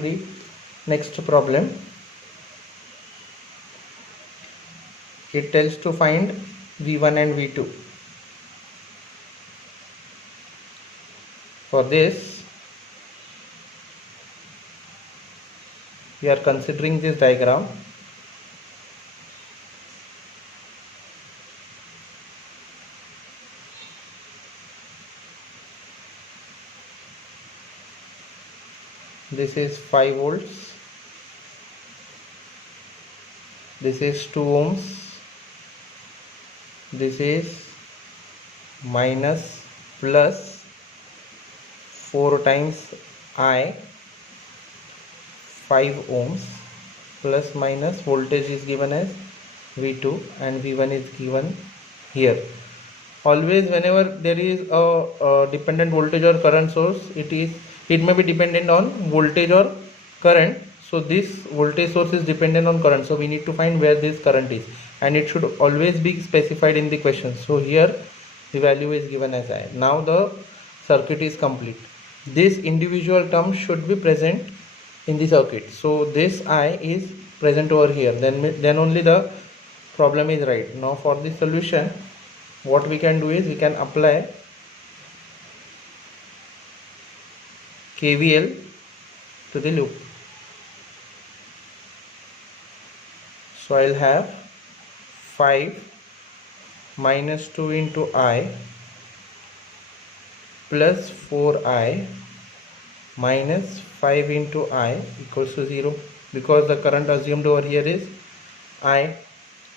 The next problem, it tells to find V1 and V2. For this, we are considering this diagram. This is 5 volts. This is 2 ohms. This is minus plus 4 times I, 5 ohms, plus minus voltage is given as V2 and V1 is given here. Always whenever there is a dependent voltage or current source, it may be dependent on voltage or current. So this voltage source is dependent on current, so we need to find where this current is, and it should always be specified in the question. So here the value is given as I. Now the circuit is complete. This individual term should be present in the circuit. So this I is present over here, then only the problem is right. Now for the solution, what we can do is we can apply KVL to the loop. So I'll have 5 minus 2 into I plus 4I minus 5 into I equals to 0, because the current assumed over here is I.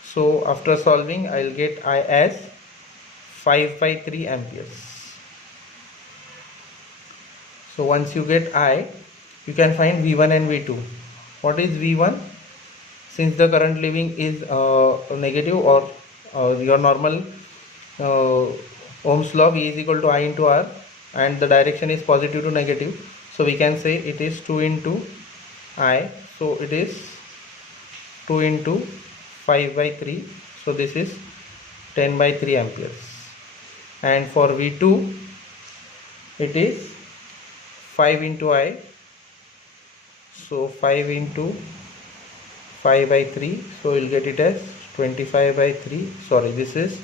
So after solving, I'll get I as 5/3 amperes. So once you get I, you can find V1 and V2. What is V1? Since the current leaving is negative, or your normal Ohm's law, V is equal to I into R, and the direction is positive to negative, so we can say it is 2 into I. So it is 2 into 5/3, so this is 10/3 amperes. And for V2, it is 5 into I, so 5 into 5/3, so we'll get it as 25/3. Sorry, this is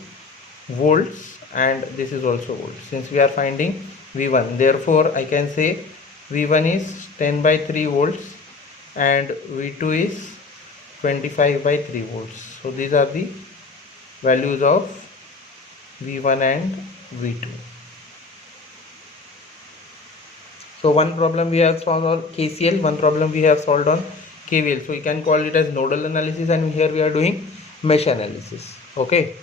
volts and this is also volts, since we are finding V1. Therefore I can say V1 is 10/3 volts and V2 is 25/3 volts. So these are the values of V1 and V2. So one problem we have solved on KCL, one problem we have solved on KVL. So we can call it as nodal analysis, and here we are doing mesh analysis. Okay.